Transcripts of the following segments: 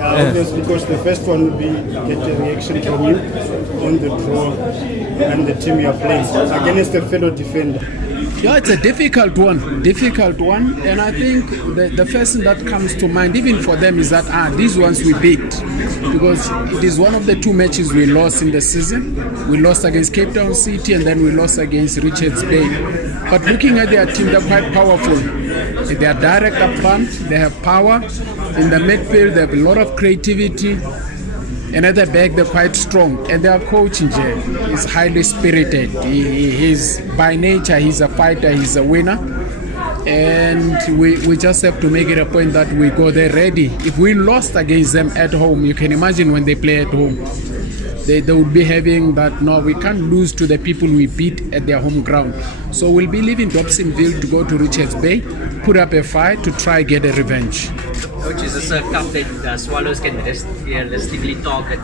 Obviously, because the first one will be get a reaction from you on the draw and the team you are playing against a fellow defender. Yeah, it's a difficult one, and I think the first thing that comes to mind, even for them, is that these ones we beat, because it is one of the two matches we lost in the season. We lost against Cape Town City, and then we lost against Richards Bay. But looking at their team, they're quite powerful. They are direct up front, they have power. In the midfield, they have a lot of creativity. And at the back, they're quite strong. And their coach is highly spirited. He's by nature, he's a fighter, he's a winner. And we just have to make it a point that we go there ready. If we lost against them at home, you can imagine when they play at home. They would be having that, no, we can't lose to the people we beat at their home ground. So we'll be leaving Dobsonville to go to Richards Bay, put up a fight to try get a revenge. Coach, is this a cup that Swallows can realistically target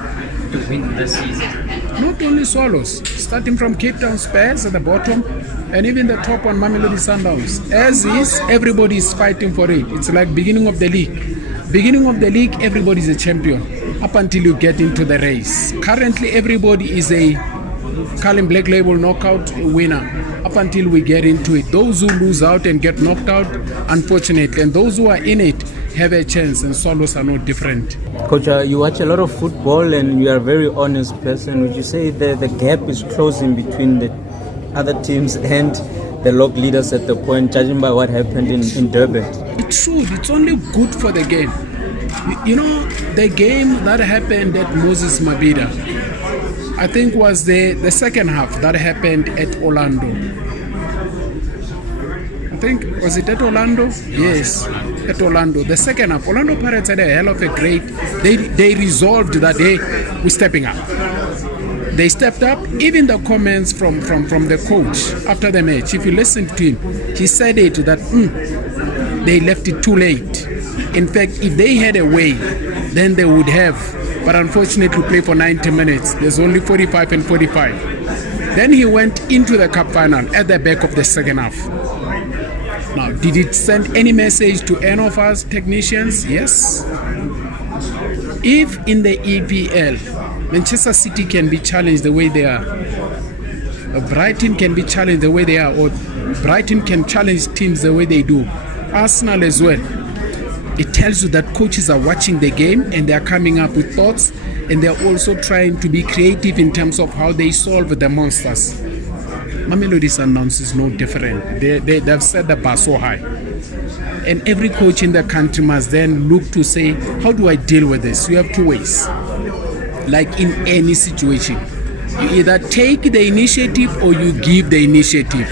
to win this season? Not only Swallows, starting from Cape Town Spurs at the bottom, and even the top one, Mamelodi Sundowns. As is, everybody is fighting for it. It's like beginning of the league. Beginning of the league, everybody is a champion up until you get into the race. Currently, everybody is a Carlin Black Label knockout winner up until we get into it. Those who lose out and get knocked out, unfortunately, and those who are in it have a chance, and Swallows are no different. Coach, you watch a lot of football and you are a very honest person. Would you say the gap is closing between the other teams and the log leaders at the point, judging by what happened in Durban? It should. It's only good for the game. You know, the game that happened at Moses Mabhida, I think was the second half that happened at Orlando. I think, was it at Orlando? Yes, at Orlando. The second half, Orlando Pirates had a hell of a great, they resolved that we're stepping up. They stepped up. Even the comments from the coach after the match, if you listen to him, he said it that they left it too late. In fact, if they had a way, then they would have. But unfortunately, we play for 90 minutes. There's only 45 and 45. Then he went into the cup final at the back of the second half. Now, did it send any message to any of us technicians? Yes. If in the EPL, Manchester City can be challenged the way they are, Brighton can be challenged the way they are, or Brighton can challenge teams the way they do, Arsenal as well, it tells you that coaches are watching the game and they are coming up with thoughts, and they are also trying to be creative in terms of how they solve the monsters. Mamelodi Sundowns is no different. They've set the bar so high. And every coach in the country must then look to say, how do I deal with this? You have two ways. Like in any situation, you either take the initiative or you give the initiative.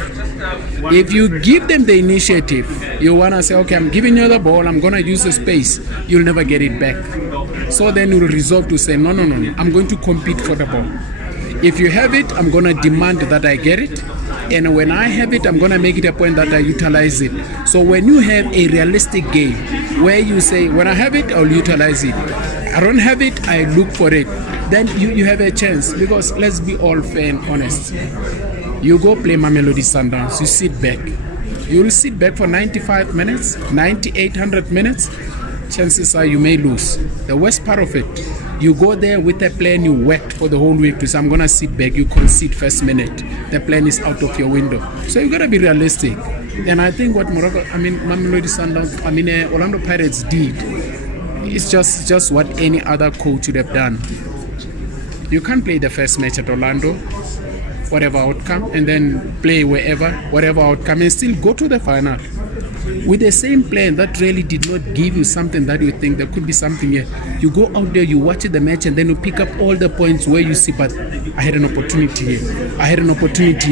If you give them the initiative, you want to say, okay, I'm giving you the ball, I'm going to use the space, you'll never get it back. So then you'll resolve to say, no, I'm going to compete for the ball. If you have it, I'm going to demand that I get it. And when I have it, I'm going to make it a point that I utilize it. So when you have a realistic game where you say, when I have it, I'll utilize it. I don't have it, I look for it. Then you have a chance, because let's be all fair and honest. You go play Mamelodi Sundowns, you sit back. You'll sit back for 95 minutes, 800 minutes. Chances are you may lose. The worst part of it, you go there with a plan you worked for the whole week to say, I'm going to sit back, you concede first minute. The plan is out of your window. So you got to be realistic. And I think what Mamelodi Sundowns, Orlando Pirates did, it's just what any other coach would have done. You can't play the first match at Orlando, whatever outcome, and then play whatever outcome, and still go to the final with the same plan that really did not give you something that you think there could be something here. You go out there, you watch the match, and then you pick up all the points where you see, but I had an opportunity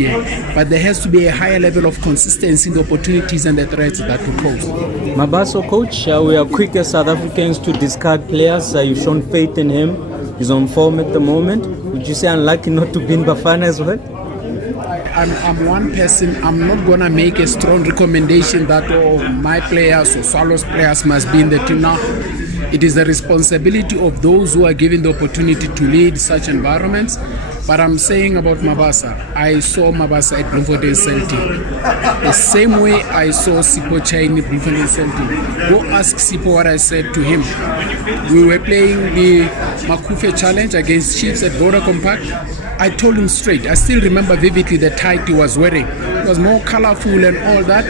here. But there has to be a higher level of consistency in the opportunities and the threats that we pose. Mabasa, coach, we are quick as South Africans to discard players. You've shown faith in him. He's on form at the moment. Would you say unlucky not to be in Bafana as well? I'm one person. I'm not going to make a strong recommendation that my players or Swallows players must be in the team now. It is the responsibility of those who are given the opportunity to lead such environments But I'm saying about Mabasa, I saw Mabasa at Bloemfontein Celtic. The same way I saw Sipho Chaine at Bloemfontein Celtic. Go ask Sipho what I said to him. We were playing the Makufe Challenge against Chiefs at Vodacom Park. I told him straight. I still remember vividly the tie he was wearing. It was more colorful and all that.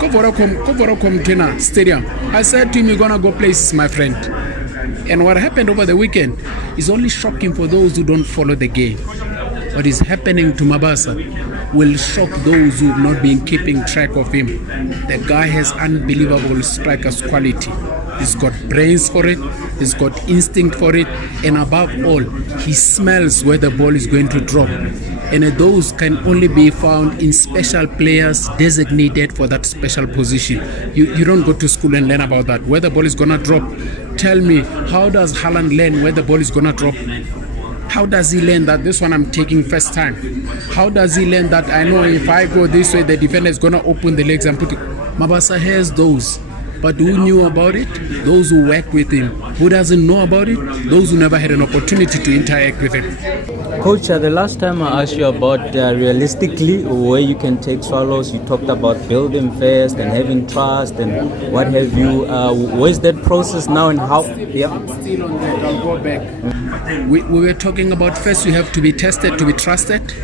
Go Vodacom Tena Stadium. I said to him, you're gonna go places, my friend. And what happened over the weekend is only shocking for those who don't follow the game. What is happening to Mabasa will shock those who have not been keeping track of him. The guy has unbelievable striker's quality. He's got brains for it, he's got instinct for it, and above all, he smells where the ball is going to drop. And those can only be found in special players designated for that special position. You don't go to school and learn about that. Where the ball is going to drop. Tell me, how does Haaland learn where the ball is going to drop? How does he learn that this one I'm taking first time? How does he learn that I know if I go this way, the defender is going to open the legs and put it? Mabasa has those. But who knew about it? Those who worked with him. Who doesn't know about it? Those who never had an opportunity to interact with him. Coach, the last time I asked you about realistically where you can take Swallows, you talked about building first and having trust and what have you. Where's that process now and how? Yeah. Still on that, I'll go back. We were talking about first you have to be tested to be trusted,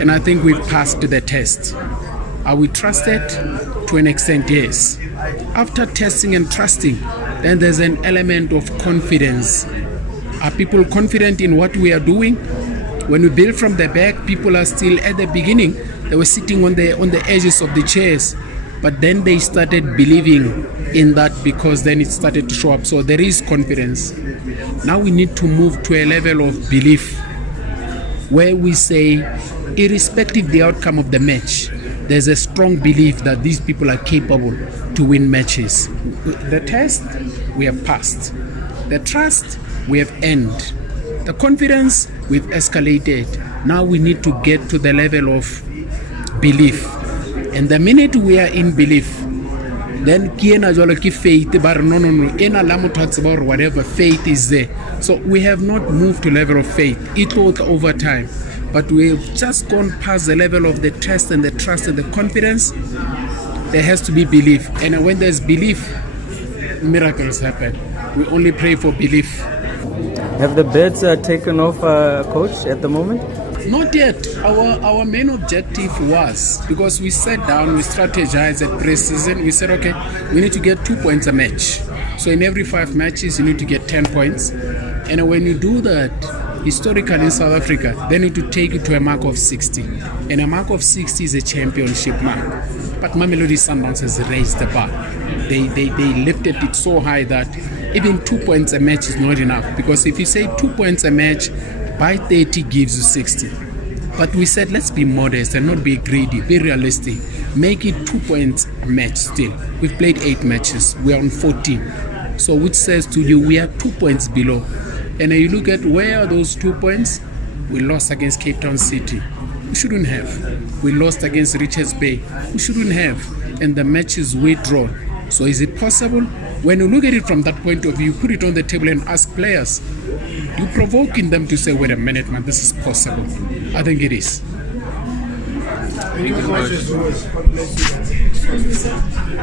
and I think we've passed the test. Are we trusted? To an extent, yes. After testing and trusting, then there's an element of confidence. Are people confident in what we are doing? When we build from the back, people are still at the beginning. They were sitting on the edges of the chairs, but then they started believing in that because then it started to show up. So there is confidence. Now we need to move to a level of belief where we say, irrespective of the outcome of the match, there's a strong belief that these people are capable to win matches. The test, we have passed. The trust, we have earned. The confidence, we've escalated. Now we need to get to the level of belief. And the minute we are in belief, then faith, whatever faith is there. So we have not moved to level of faith. It will over time. But we've just gone past the level of the test and the trust and the confidence. There has to be belief. And when there's belief, miracles happen. We only pray for belief. Have the Birds taken off, Coach, at the moment? Not yet. Our main objective was, because we sat down, we strategized at pre-season, we said, okay, we need to get 2 points a match. So in every 5 matches, you need to get 10 points. And when you do that, historically in South Africa, they need to take you to a mark of 60. And a mark of 60 is a championship mark. But Mamelodi Sundowns has raised the bar. They lifted it so high that even 2 points a match is not enough. Because if you say 2 points a match, by 30 gives you 60. But we said, let's be modest and not be greedy, be realistic. Make it 2 points a match still. We've played 8 matches. We are on 14. So which says to you, we are 2 points below. And you look at where are those 2 points? We lost against Cape Town City. We shouldn't have. We lost against Richards Bay. We shouldn't have. And the match is withdrawn. So is it possible? When you look at it from that point of view, put it on the table and ask players. You're provoking them to say, wait a minute, man, this is possible. I think it is. Thank you.